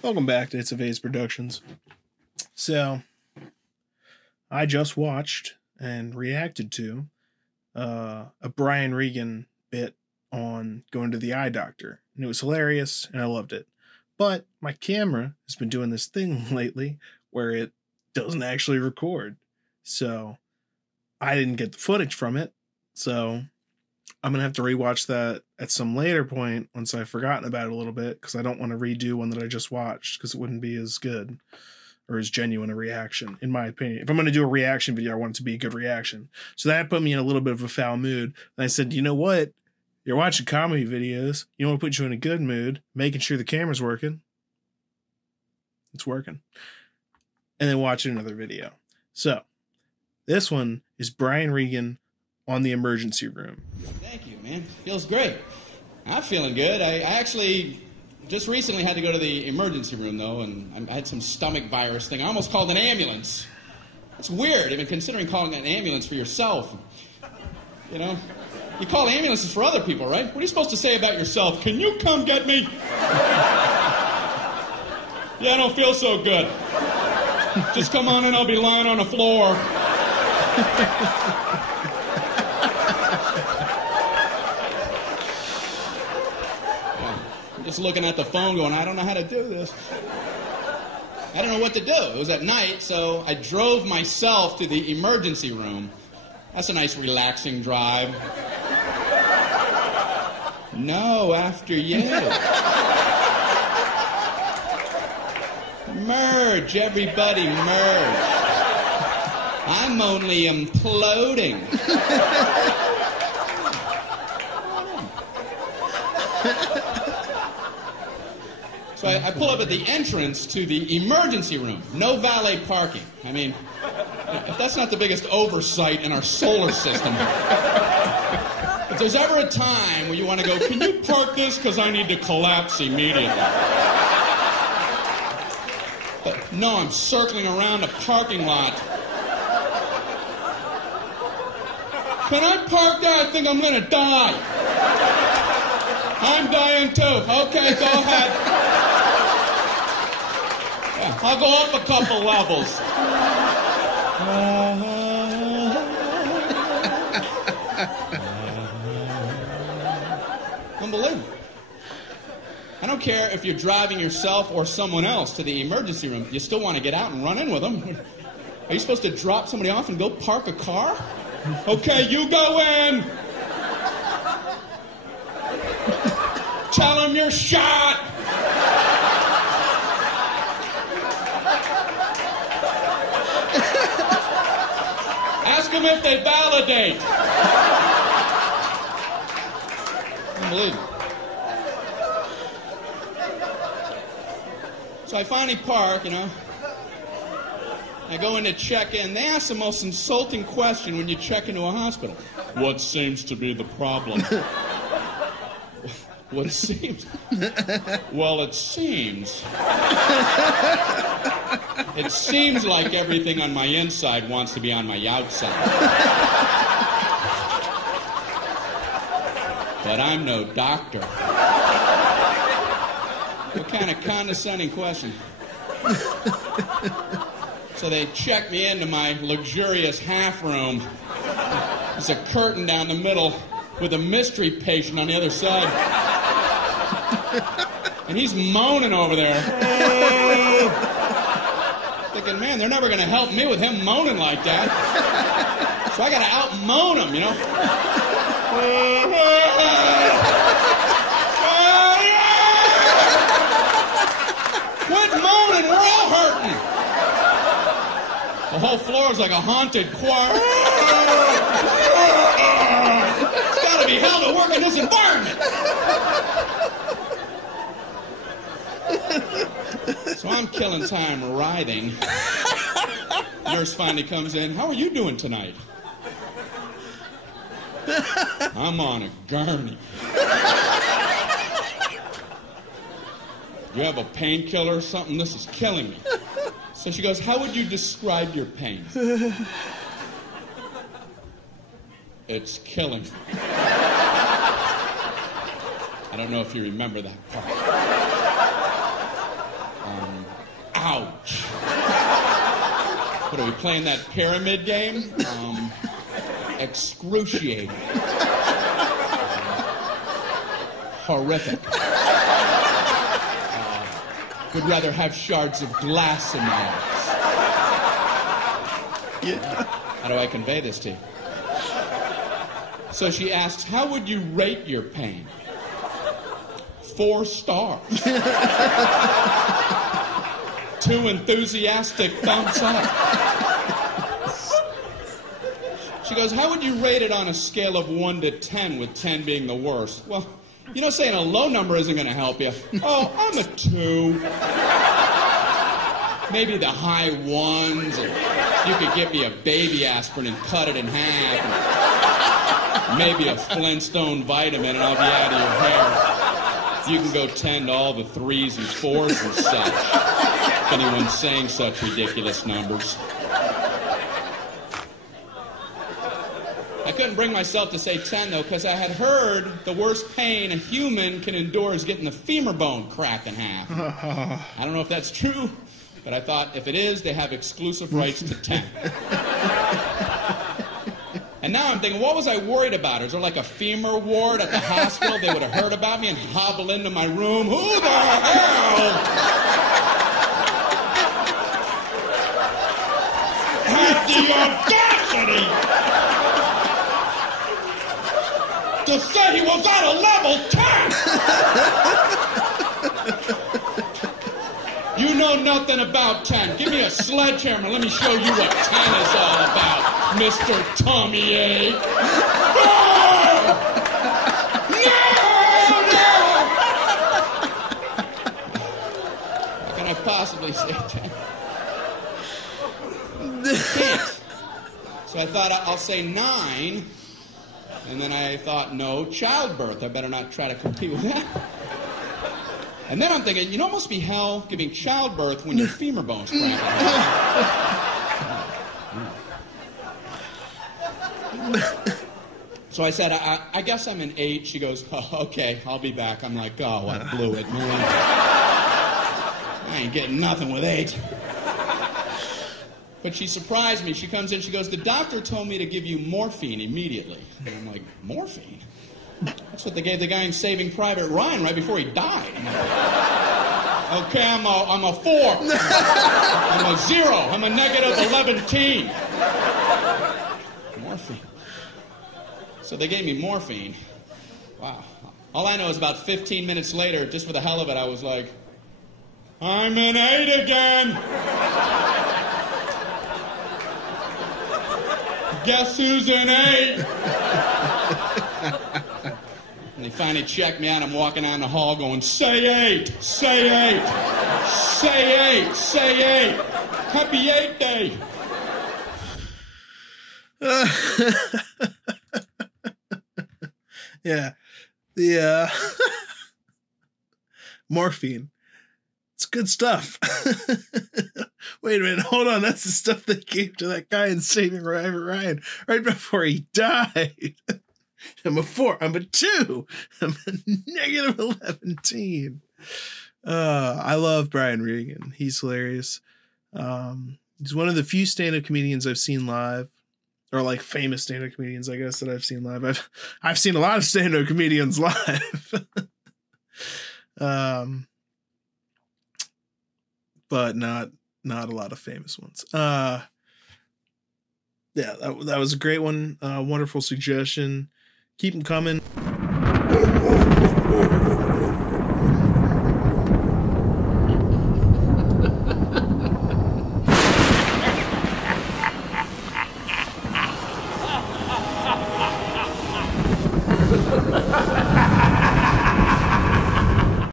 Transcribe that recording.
Welcome back to It's a Vase Productions. So, I just watched and reacted to a Brian Regan bit on going to the eye doctor. And it was hilarious, and I loved it. But my camera has been doing this thing lately where it doesn't actually record. So, I didn't get the footage from it. So, I'm going to have to rewatch that at some later point once I've forgotten about it a little bit, because I don't want to redo one that I just watched, because it wouldn't be as good or as genuine a reaction, in my opinion. If I'm going to do a reaction video, I want it to be a good reaction. So that put me in a little bit of a foul mood. And I said, you know what? You're watching comedy videos. You want to put you in a good mood, making sure the camera's working. It's working. And then watch another video. So this one is Brian Regan on the emergency room. Thank you, man. Feels great. I'm feeling good. I actually just recently had to go to the emergency room, though, and I had some stomach virus thing. I almost called an ambulance. It's weird, even considering calling an ambulance for yourself. You know, you call ambulances for other people, right? What are you supposed to say about yourself? Can you come get me? Yeah, I don't feel so good. Just come on in, I'll be lying on the floor. Just looking at the phone going, I don't know how to do this. I don't know what to do. It was at night, so I drove myself to the emergency room. That's a nice relaxing drive. No, after you. Merge, everybody merge. I'm only imploding. So I pull up at the entrance to the emergency room. No valet parking. I mean, if that's not the biggest oversight in our solar system. If there's ever a time where you want to go, can you park this because I need to collapse immediately? But no, I'm circling around a parking lot. Can I park there? I think I'm going to die. I'm dying too. Okay, go ahead. Yeah, I'll go up a couple levels. Unbelievable. I don't care if you're driving yourself or someone else to the emergency room. You still want to get out and run in with them. Are you supposed to drop somebody off and go park a car? Okay, you go in. Tell them you're shot. Ask them if they validate. Unbelievable. So I finally park, you know. I go in to check in. They ask the most insulting question when you check into a hospital. What seems to be the problem? What seems? Well, it seems. It seems like everything on my inside wants to be on my outside. But I'm no doctor. What kind of condescending question? So they check me into my luxurious half room. There's a curtain down the middle with a mystery patient on the other side. And he's moaning over there. Thinking, man, they're never going to help me with him moaning like that. So I got to out-moan him, you know. Quit moaning, we're all hurting. The whole floor is like a haunted choir. It's got to be hell to work in this environment. So I'm killing time writhing. Nurse finally comes in. How are you doing tonight? I'm on a gurney. Do you have a painkiller or something? This is killing me. So she goes, how would you describe your pain? It's killing me. I don't know if you remember that part. we playing that pyramid game? Excruciating. Horrific. Would rather have shards of glass in my eyes. Yeah. How do I convey this to you? So she asks, how would you rate your pain? 4 stars. 2 enthusiastic thumbs up. She goes, how would you rate it on a scale of 1 to 10, with 10 being the worst? Well, you know, saying a low number isn't going to help you. Oh, I'm a 2. Maybe the high 1s. And you could give me a baby aspirin and cut it in half. And maybe a Flintstone vitamin and I'll be out of your hair. You can go 10 to all the 3s and 4s and such. If anyone's saying such ridiculous numbers. I couldn't bring myself to say 10, though, because I had heard the worst pain a human can endure is getting the femur bone cracked in half. I don't know if that's true, but I thought if it is, they have exclusive rights to 10. And now I'm thinking, what was I worried about? Is there like a femur ward at the hospital? They would have heard about me and hobble into my room. Who the hell had the audacity to say he was at a level 10? You know nothing about 10. Give me a sledgehammer. Let me show you what 10 is all about, Mr. Tommy A. No! No! How can I possibly say 10? Can't. So I thought I'll say 9. And then I thought, no, childbirth. I better not try to compete with that. And then I'm thinking, you know, it must be hell giving childbirth when your femur bone's cracked. So I said, I guess I'm an 8. She goes, oh, okay, I'll be back. I'm like, oh, I blew it, man. I ain't getting nothing with 8. But she surprised me. She comes in, she goes, the doctor told me to give you morphine immediately. And I'm like, morphine? That's what they gave the guy in Saving Private Ryan right before he died. Okay, I'm a 4. I'm a 0. I'm a negative 11-teen. Morphine. So they gave me morphine. Wow. All I know is about 15 minutes later, just for the hell of it, I was like, I'm an 8 again. Guess who's an 8? And they finally checked me out. I'm walking down the hall going, say 8, say 8, say 8, say 8. Happy 8 day. Yeah. The morphine. It's good stuff. Wait a minute, hold on. That's the stuff they gave to that guy in Saving Private Ryan right before he died. I'm a 4. I'm a 2. I'm a negative 11-teen. I love Brian Regan. He's hilarious. He's one of the few stand-up comedians I've seen live, or like famous stand-up comedians, I guess, that I've seen live. I've seen a lot of stand-up comedians live. But not a lot of famous ones. Yeah, that was a great one. Wonderful suggestion. Keep them coming.